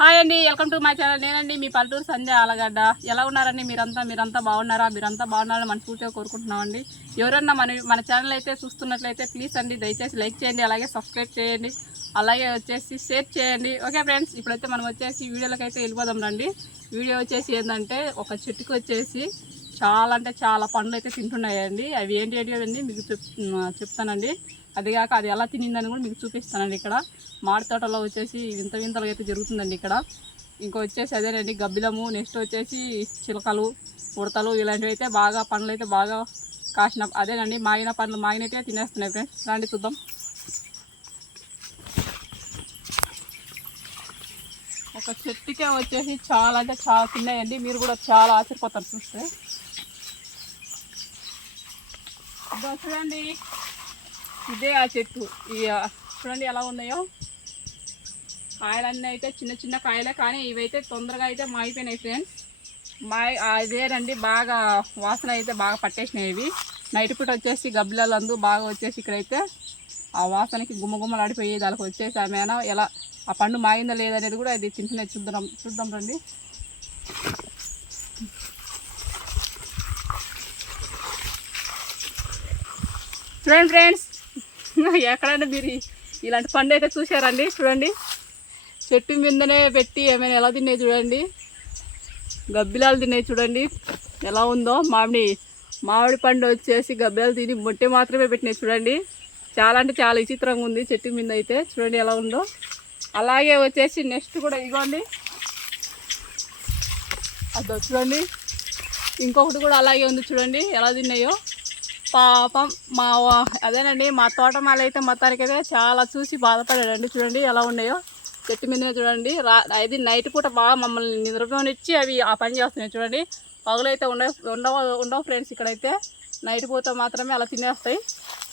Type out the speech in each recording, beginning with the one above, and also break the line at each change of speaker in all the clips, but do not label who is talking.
Hi అండి welcome to my channel. నేనండి మీ పల్లెటూరు సంజయ్ ఆలగడ్డ. ఎలా ఉన్నారండి మీరంతా? మీరంతా బాగున్నారా? మీరంతా బాగున్నారని మనస్ఫూర్తిగా కోరుకుంటున్నామండి. ఎవరన్నా మన మన ఛానల్ అయితే చూస్తున్నట్లయితే ప్లీజ్ అండి దయచేసి లైక్ చేయండి అలాగే సబ్స్క్రైబ్ చేయండి అలాగే వచ్చేసి షేర్ చేయండి. ఓకే ఫ్రెండ్స్ ఇప్పుడైతే మనం వచ్చేసి వీడియోలకైతే వెళ్ళిపోదాం రండి. వీడియో వచ్చేసి ఏంటంటే ఒక చెట్టుకు వచ్చేసి చాలా అంటే చాలా పండ్లు అయితే తింటున్నాయండి. అవి ఏంటి ఏంటి అండి మీకు చెప్తానండి. అది కాక అది ఎలా తినిందని కూడా మీకు చూపిస్తానండి ఇక్కడ. మాడి తోటలో వచ్చేసి వింత వింతలు అయితే జరుగుతుందండి ఇక్కడ. ఇంకో వచ్చేసి అదేనండి గబ్బిలము నెక్స్ట్ వచ్చేసి చిలకలు ఉడతలు ఇలాంటివి అయితే బాగా పండ్లు అయితే బాగా కాసిన అదేనండి మాగిన పండ్లు మాగినట్టే తినేస్తున్నాయి ఫ్రెండ్స్. రండి చూద్దాం. ఒక చెట్టుకే వచ్చేసి చాలా అంటే చాలా తిన్నాయండి. మీరు కూడా చాలా ఆశ్చర్యపోతారు చూస్తే. అబ్బా చూడండి. ఇదే ఆ చెట్టు. ఈ చూడండి ఎలా ఉన్నాయో. కాయలన్నీ అయితే చిన్న చిన్న కాయలే కానీ ఇవైతే తొందరగా అయితే మాగిపోయినాయి ఫ్రెండ్స్ మా అదేనండి బాగా వాసన అయితే బాగా పట్టేసినాయి ఇవి. నైట్ పూట వచ్చేసి గబ్బిలాలందు బాగా వచ్చేసి ఇక్కడైతే ఆ వాసనకి గుమ్మగుమ్మలాడిపోయి దానికి వచ్చేసి ఆమెనా ఎలా ఆ పండు మాగిందా లేదనేది కూడా అది తింటున్నది చూద్దాం చూద్దాం రండి. చూడండి ఫ్రెండ్స్. ఎక్కడైనా మీరు ఇలాంటి పండు అయితే చూసారండి చూడండి. చెట్టు మీదనే పెట్టి ఏమైనా ఎలా తిన్నాయి చూడండి. గబ్బిలాలు తిన్నాయి చూడండి. ఎలా ఉందో మామిడి మామిడి పండు వచ్చేసి గబ్బిలాలు తిని మొట్టె మాత్రమే పెట్టినాయి చూడండి. చాలా అంటే చాలా విచిత్రంగా ఉంది చెట్టు మీద అయితే. చూడండి ఎలా ఉందో. అలాగే వచ్చేసి నెక్స్ట్ కూడా ఇదిగోండి అదో చూడండి. ఇంకొకటి కూడా అలాగే ఉంది చూడండి. ఎలా తిన్నాయో. పాపం మా వా- అదేనండి మా తోటమాల అయితే మొత్తానికి అయితే చాలా చూసి బాధపడాడండి. చూడండి ఎలా ఉన్నాయో. చెట్టు మీదనే చూడండి. రా అది నైట్ పూట బాగా మమ్మల్ని నిద్రపోనిచ్చి అవి ఆ పని చేస్తున్నాయి చూడండి. పగులైతే ఉండవు ఉండవు ఉండవు ఫ్రెండ్స్ ఇక్కడైతే. నైట్ పూట మాత్రమే అలా తినేస్తాయి.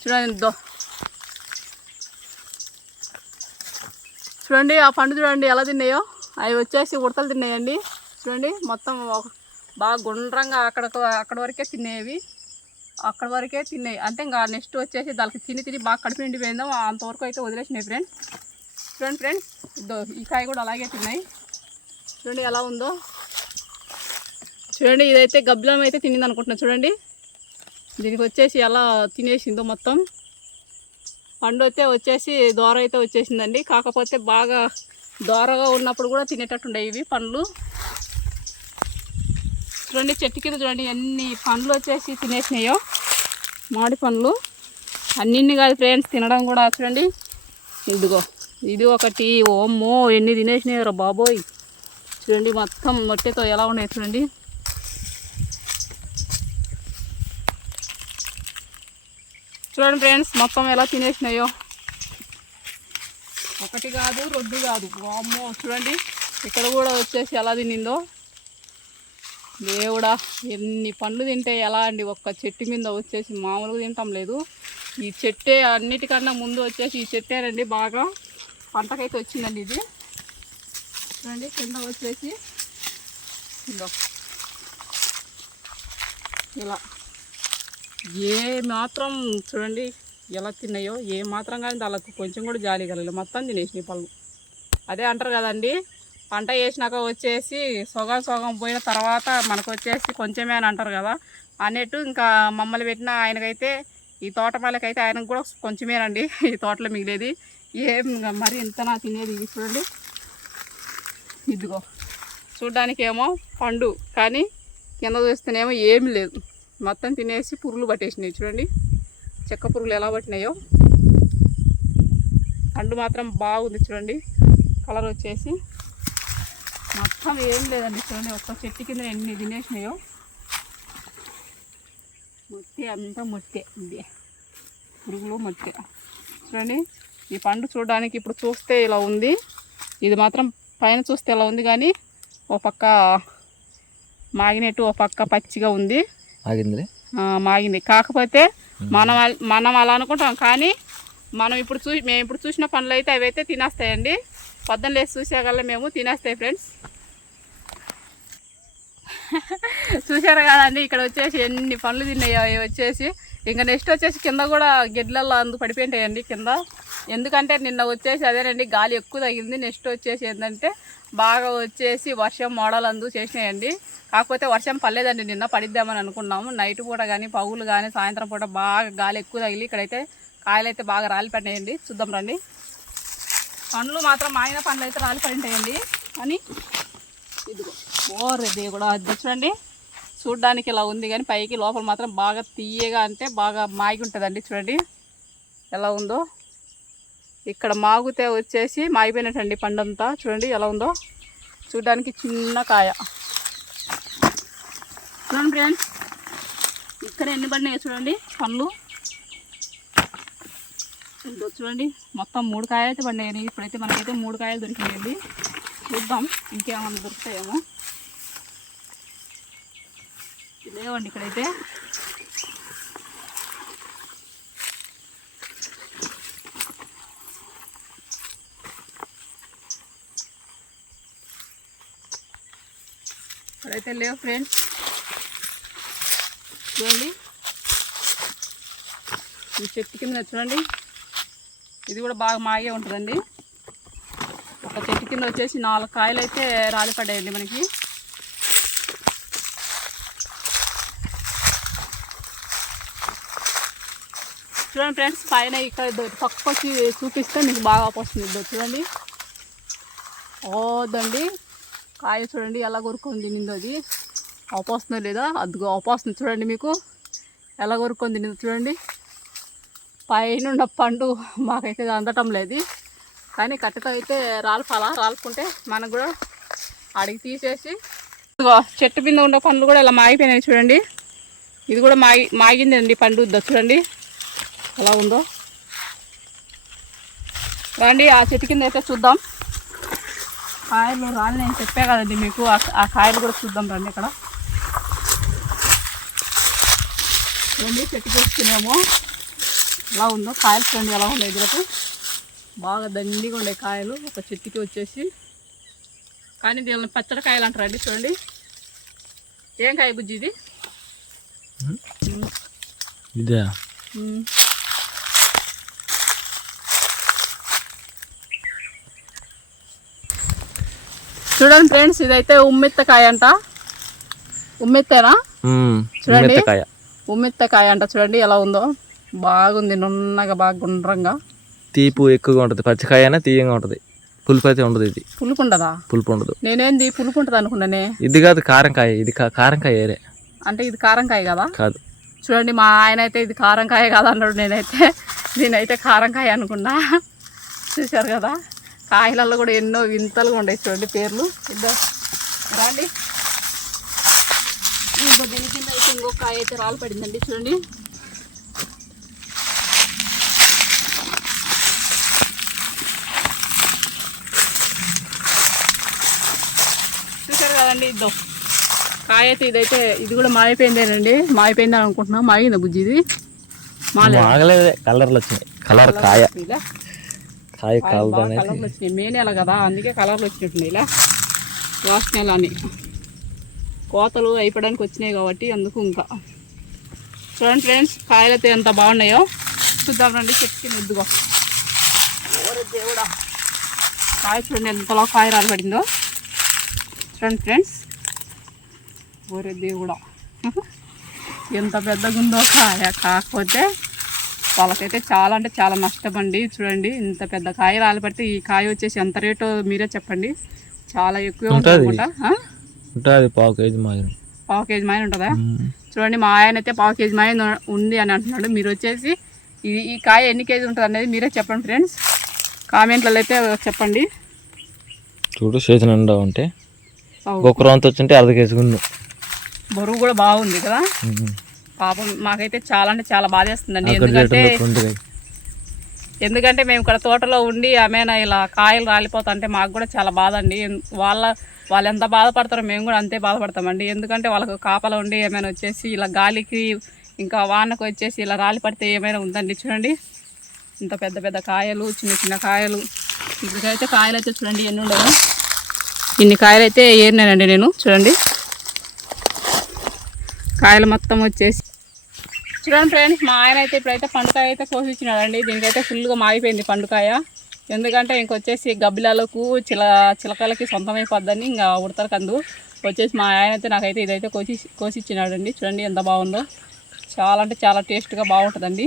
చూడండి దో చూడండి ఆ పండు చూడండి ఎలా తిన్నాయో. అవి వచ్చేసి ఉడతలు తిన్నాయండి. చూడండి మొత్తం బాగా గుండ్రంగా అక్కడ అక్కడ వరకే తినేవి. అక్కడ వరకే తిన్నాయి. అంటే ఇంకా నెక్స్ట్ వచ్చేసి దానికి తిని తిని బాగా కడుపు నిండిపోయిందో అంతవరకు అయితే వదిలేసినాయి ఫ్రెండ్స్ చూడండి ఫ్రెండ్స్ ఇదో ఈ కాయ కూడా అలాగే తిన్నాయి. చూడండి ఎలా ఉందో. చూడండి ఇదైతే గబ్బిలం అయితే తినింది అనుకుంటున్నా. చూడండి. దీనికి వచ్చేసి ఎలా తినేసిందో మొత్తం. పండు అయితే వచ్చేసి దోర అయితే వచ్చేసిందండి. కాకపోతే బాగా దోరగా ఉన్నప్పుడు కూడా తినేటట్టుండే ఇవి పండ్లు. చూడండి చెట్టు కింద చూడండి ఎన్ని పండ్లు వచ్చేసి తినేసినాయో. మామిడి పండ్లు. అన్నిన్ని కాదు ఫ్రెండ్స్ తినడం కూడా చూడండి. ఇదిగో ఇది ఒకటి ఓమ్మో ఎన్ని తినేసినాయో రా బాబోయ్. చూడండి మొత్తం మొట్టెతో ఎలా ఉన్నాయి చూడండి. చూడండి ఫ్రెండ్స్ మొత్తం ఎలా తినేసినాయో. ఒకటి కాదు రొద్దు కాదు. వామ్మో చూడండి. ఇక్కడ కూడా వచ్చేసి ఎలా తినిందో. దేవుడా ఎన్ని పండ్లు తింటే ఎలా అండి? ఒక్క చెట్టు మీద వచ్చేసి మామూలుగా తింటాం లేదు. ఈ చెట్టే అన్నిటికన్నా ముందు వచ్చేసి ఈ చెట్టేనండి బాగా. పంటకైతే వచ్చిందండి ఇది. చూడండి కింద వచ్చేసి ఇలా. ఏ మాత్రం చూడండి ఎలా తిన్నాయో ఏ మాత్రం కానీ వాళ్ళకు కొంచెం కూడా జాలి కలగలేదు. మొత్తం తినేసినాయి పళ్ళు. అదే అంటారు కదండి పంట వేసినాక వచ్చేసి సొగం సొగం పోయిన తర్వాత మనకు వచ్చేసి కొంచెమే అని అంటారు కదా. అన్నట్టు ఇంకా మమ్మల్ని పెట్టిన ఆయనకైతే ఈ తోటమాలకైతే ఆయనకు కూడా కొంచెమేనండి ఈ తోటలో మిగిలేది. ఏం ఇంకా మరి ఇంతనా తినేది ఇది చూడండి. ఇదిగో. చూడ్డానికేమో పండు కానీ కింద చూస్తేనేమో ఏమీ లేదు. మొత్తం తినేసి పురుగులు పట్టేసినాయి చూడండి. చెక్క పురుగులు ఎలా పట్టినాయో. పండు మాత్రం బాగుంది చూడండి. కలర్ వచ్చేసి. మొత్తం ఏం లేదండి చూడండి ఒక్క చెట్టు కింద ఎన్ని తినేసినాయో. మొత్తే అంతా మొత్తే ఇది. పురుగులు మొత్తే. చూడండి ఈ పండు చూడడానికి ఇప్పుడు చూస్తే ఇలా ఉంది. ఇది మాత్రం పైన చూస్తే ఇలా ఉంది కానీ ఓ పక్క మాగినట్టు ఓ పక్క పచ్చిగా ఉంది. మాగింది. కాకపోతే మనం మనం అలా అనుకుంటాం కానీ మనం ఇప్పుడు చూ మేము ఇప్పుడు చూసిన పండ్లు అయితే అవి అయితే తినేస్తాయండి. పొద్దున్న లేచి చూసేగల్లా మేము తినేస్తాయి ఫ్రెండ్స్. చూసారు కదండి ఇక్కడ వచ్చేసి ఎన్ని పండ్లు తిన్నాయో వచ్చేసి ఇంకా నెక్స్ట్ వచ్చేసి కింద కూడా గిడ్లల్లో అందు పడిపోయింటాయండి కింద. ఎందుకంటే నిన్న వచ్చేసి అదేనండి గాలి ఎక్కువ తగిలింది. నెక్స్ట్ వచ్చేసి ఏంటంటే బాగా వచ్చేసి వర్షం మోడల్ అందు చేసినాయండి. కాకపోతే వర్షం పడలేదండి నిన్న పడిద్దామని అనుకున్నాము. నైట్ పూట కానీ పగులు కానీ సాయంత్రం పూట బాగా గాలి ఎక్కువ తగిలి ఇక్కడైతే కాయలు అయితే బాగా రాలిపడినాయండి చూద్దాం రండి. పండ్లు మాత్రం మాగిన పండ్లు అయితే రాలిపడింటాయండి. కానీ ఇదిగో. ఓరే కూడా అది చూడండి. చూడడానికి ఇలా ఉంది కానీ పైకి లోపల మాత్రం బాగా తీయగా అంటే బాగా మాగి ఉంటుందండి చూడండి. ఎలా ఉందో. ఇక్కడ మాగితే వచ్చేసి మాగిపోయినట్టండి పండంతా. చూడండి ఎలా ఉందో. చూడడానికి చిన్న కాయ. చూడండి ఫ్రెండ్స్ ఇక్కడ ఎన్ని పడినాయి చూడండి పండ్లు. చూడండి మొత్తం మూడు కాయలు అయితే పడినాయి ఇప్పుడైతే మనకైతే మూడు కాయలు దొరికినాయండి. చూద్దాం ఇంకేమన్నా దొరుకుతాయేమో. లేవండి ఇక్కడైతే. ఇక్కడైతే లేవు ఫ్రెండ్స్. చూడండి ఈ చెట్టు కింద చూడండి. ఇది కూడా బాగా మాగే ఉంటుందండి. కింద వచ్చేసి నాలుగు కాయలు అయితే రాలిపడ్డాయండి మనకి. చూడండి ఫ్రెండ్స్ పైన ఇక్కడ పక్కకి పక్కకు వచ్చి చూపిస్తే మీకు బాగా వస్తుంది చూడండి. ఓదండి కాయ చూడండి ఎలా కొరుక్కొని తినిందో అది. ఆపోస్తుందో లేదా? అదిగో ఆపోస్తుంది చూడండి మీకు. ఎలా కొరుక్కొని తినిందో చూడండి. పైన ఉన్న పండు మాకైతే అందటం లేదు. కానీ కట్టెతో అయితే రాలిపాలా? రాలుకుంటే మనకు కూడా అడిగి తీసేసి చెట్టు కింద ఉన్న పండ్లు కూడా ఇలా మాగిపోయినాయి చూడండి. ఇది కూడా మాగి మాగిందండి పండు చూడండి. ఎలా ఉందో. రండి ఆ చెట్టు కింద అయితే చూద్దాం. కాయలు రాలి నేను చెప్పే కదండి మీకు. ఆ- కాయలు కూడా చూద్దాం రండి ఇక్కడ. రండి చెట్టుకి వస్తున్నామో ఎలా ఉందో? కాయలు చూడండి ఎలా ఉన్నాయి ఎదురకు బాగా దండిగా ఉండే కాయలు. ఒక చెట్టుకి వచ్చేసి కానీ దీనిని పచ్చడి కాయలు అంటారండి చూడండి. ఏం కాయ బుజ్జి ఇది.
ఇదే.
చూడండి ఫ్రెండ్స్ ఇదైతే ఉమ్మెత్తకాయ అంట. ఉమ్మెత్తేనా? చూడండి.
మెత్తకాయ
ఉమ్మెత్తకాయ అంట చూడండి ఎలా ఉందో. బాగుంది నున్నగా బాగా గుండ్రంగా.
తీపు ఎక్కువగా ఉంటుంది. పచ్చికాయ అయినా తీయంగా ఉంటుంది. పులుపు అయితే ఉండదు ఇది.
పులుపు ఉండదా
పులుపు ఉండదు.
నేనేంది? పులుపు ఉంటుంది అనుకున్నానే.
ఇది కాదు కారంకాయ. ఇది కారంకాయ ఏరే.
అంటే ఇది కారంకాయ కదా?
కాదు.
చూడండి మా ఆయన అయితే ఇది కారంకాయ కదా అన్నాడు నేనైతే. నేనైతే కారంకాయ అనుకున్నా. చూశారు కదా? కాయలలో కూడా ఎన్నో వింతలుగా ఉండేవి చూడండి పేర్లు. ఇద్దరు రండి. ఇంకో దీని కింద అయితే ఇంకొక కాయ అయితే రాలు పడిందండి చూడండి. చూశారు కదండి ఇద్దో కాయ అయితే ఇదైతే ఇది కూడా మాయిపోయిందేనండి. మాయిపోయిందని అనుకుంటున్నా. మాగిందా బుజ్జి ఇది? మాలే.
ఆగలేదే కలర్లు వచ్చినాయి. కలర్ కాయ. కాయ కలర్
కలర్లు వచ్చినాయి. మే నెల కదా అందుకే కలర్లు వచ్చినట్టున్నాయి ఇలా. లాస్ట్ నెల అని కోతలు అయిపోవడానికి వచ్చినాయి కాబట్టి అందుకు ఇంకా. చూడండి ఫ్రెండ్స్ కాయలు అయితే ఎంత బాగున్నాయో. చూద్దాం రండి చెట్టుకి ముద్దుగా. దేవుడా? కాయ చూడండి ఎంతలో కాయ రాలబడిందో చూడండి ఫ్రెండ్స్. ఓరే దేవుడా. ఎంత పెద్దగా ఉందో కాయ. కాకపోతే వాళ్ళకైతే చాలా అంటే చాలా నష్టం అండి చూడండి ఇంత పెద్ద కాయ రాలిపడితే ఈ కాయ వచ్చేసి ఎంత రేటో మీరే చెప్పండి. చాలా ఎక్కువ ఉంటుంది.
పావు కేజీ మాదిరి.
పావు కేజీ మైన ఉంటుందా? చూడండి మా ఆయన అయితే పావు కేజీ మైన ఉంది అని అంటున్నాడు. మీరు వచ్చేసి ఇది ఈ కాయ ఎన్ని కేజీ ఉంటుంది అనేది మీరే చెప్పండి ఫ్రెండ్స్. కామెంట్లలో అయితే చెప్పండి.
చూడు చేతి నిండా ఉంటే. రౌండ్ వచ్చింటే అర్ధ కేజీ
బరువు కూడా బాగుంది కదా? పాపం మాకైతే చాలా అంటే చాలా బాధేస్తుందండి ఎందుకంటే ఎందుకంటే మేము ఇక్కడ తోటలో ఉండి ఆమెనా ఇలా కాయలు రాలిపోతుంటే మాకు కూడా చాలా బాధ అండి. వాళ్ళ వాళ్ళు ఎంత బాధపడతారో మేము కూడా అంతే బాధపడతామండి. ఎందుకంటే వాళ్ళకు కాపలా ఉండి ఏమైనా వచ్చేసి ఇలా గాలికి ఇంకా వానకు వచ్చేసి ఇలా రాలి పడితే ఏమైనా ఉందండి చూడండి. ఇంత పెద్ద పెద్ద కాయలు చిన్న చిన్న కాయలు. ఇప్పటికైతే కాయలు అయితే చూడండి ఎన్ని ఉండవు. ఇన్ని కాయలు అయితే ఏరినానండి నేను. చూడండి. కాయలు మొత్తం వచ్చేసి చూడండి ఫ్రెండ్స్ మా ఆయన అయితే ఇప్పుడైతే పండుకాయ అయితే కోసి ఇచ్చినాడండి దీనికైతే ఫుల్గా మాగిపోయింది పండుకాయ. ఎందుకంటే ఇంకొచ్చేసి గబ్బిలాలకు చిల చిలకలకి సొంతమైపోద్దని ఇంకా ఉడతారు కందు. వచ్చేసి మా ఆయన అయితే నాకైతే ఇదైతే కోసి కోసి ఇచ్చినాడండి చూడండి ఎంత బాగుందో. చాలా అంటే చాలా టేస్ట్గా బాగుంటుందండి.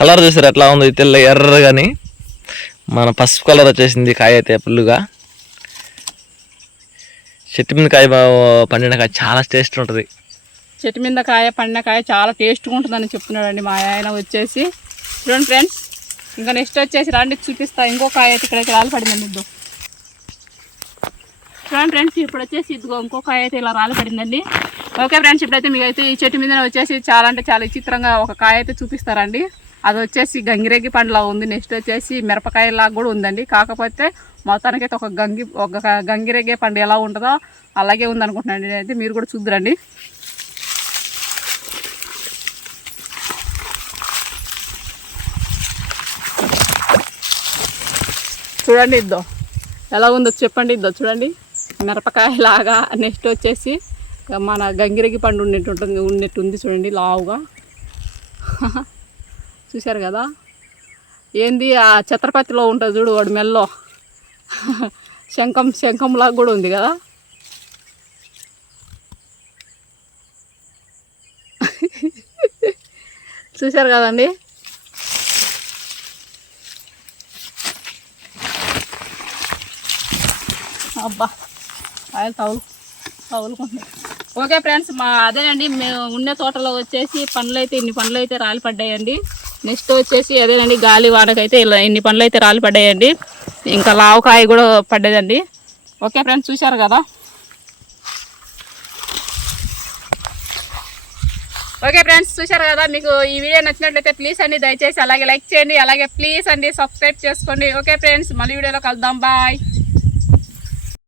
కలర్ చూసారు ఎట్లా ఉంది తెల్ల ఎర్ర కానీ మన పసుపు కలర్ వచ్చేసింది కాయ అయితే ఫుల్గా చెట్టు మీద కాయ పండిన కాయ చాలా టేస్ట్ ఉంటుంది.
చెట్టు మీద కాయ పండిన కాయ చాలా టేస్ట్గా ఉంటుందని చెప్తున్నాడండి మా ఆయన వచ్చేసి. చూడండి ఫ్రెండ్స్ ఇంకా నెక్స్ట్ వచ్చేసి రండి చూపిస్తా. ఇంకో కాయ అయితే ఇక్కడ రాలి పడిందండి ఇద్దు చూడండి ఫ్రెండ్స్ ఇప్పుడు వచ్చేసి ఇదిగో ఇంకో కాయ అయితే ఇలా రాలి పడిందండి. ఓకే ఫ్రెండ్స్ ఇప్పుడైతే మీకు అయితే ఈ చెట్టు మీద వచ్చేసి చాలా అంటే చాలా విచిత్రంగా ఒక కాయ అయితే చూపిస్తారండి. అది వచ్చేసి గంగిరెగ్గి పండులా ఉంది. నెక్స్ట్ వచ్చేసి మిరపకాయలాగా కూడా ఉందండి. కాకపోతే మొత్తానికైతే ఒక గంగి ఒక గంగిరేగే పండు ఎలా ఉంటుందో అలాగే ఉందనుకుంటున్నాను అనుకుంటున్నాను అయితే మీరు కూడా చూద్దరండి. చూడండి ఇద్దో. ఎలా ఉందో చెప్పండి ఇద్దో. చూడండి. మిరపకాయలాగా నెక్స్ట్ వచ్చేసి మన గంగిరెగి పండు ఉండేట్టు ఉంటుంది ఉంది చూడండి లావుగా. చూశారు కదా? ఏంది ఆ ఛత్రపతిలో ఉంటుంది చూడు వాడు మెల్లో. శంఖం శంఖంలాగా కూడా ఉంది కదా? చూశారు కదండి? అబ్బా కాయలు తవులు తవులుకుంటున్నాయి ఓకే ఫ్రెండ్స్ మా అదేనండి మేము ఉన్న తోటలో వచ్చేసి పండ్లు అయితే ఇన్ని పండ్లు అయితే రాలి పడ్డాయండి నెక్స్ట్ వచ్చేసి అదేనండి గాలి వానకైతే ఇలా ఇన్ని పండ్లు అయితే రాలి పడ్డాయండి. ఇంకా లావకాయ కూడా పడ్డదండి. ఓకే ఫ్రెండ్స్ చూశారు కదా? ఓకే ఫ్రెండ్స్ చూశారు కదా? మీకు ఈ వీడియో నచ్చినట్లయితే ప్లీజ్ అండి దయచేసి అలాగే లైక్ చేయండి అలాగే ప్లీజ్ అండి సబ్స్క్రైబ్ చేసుకోండి. ఓకే ఫ్రెండ్స్ మళ్ళీ వీడియోలో కలుద్దాం. బాయ్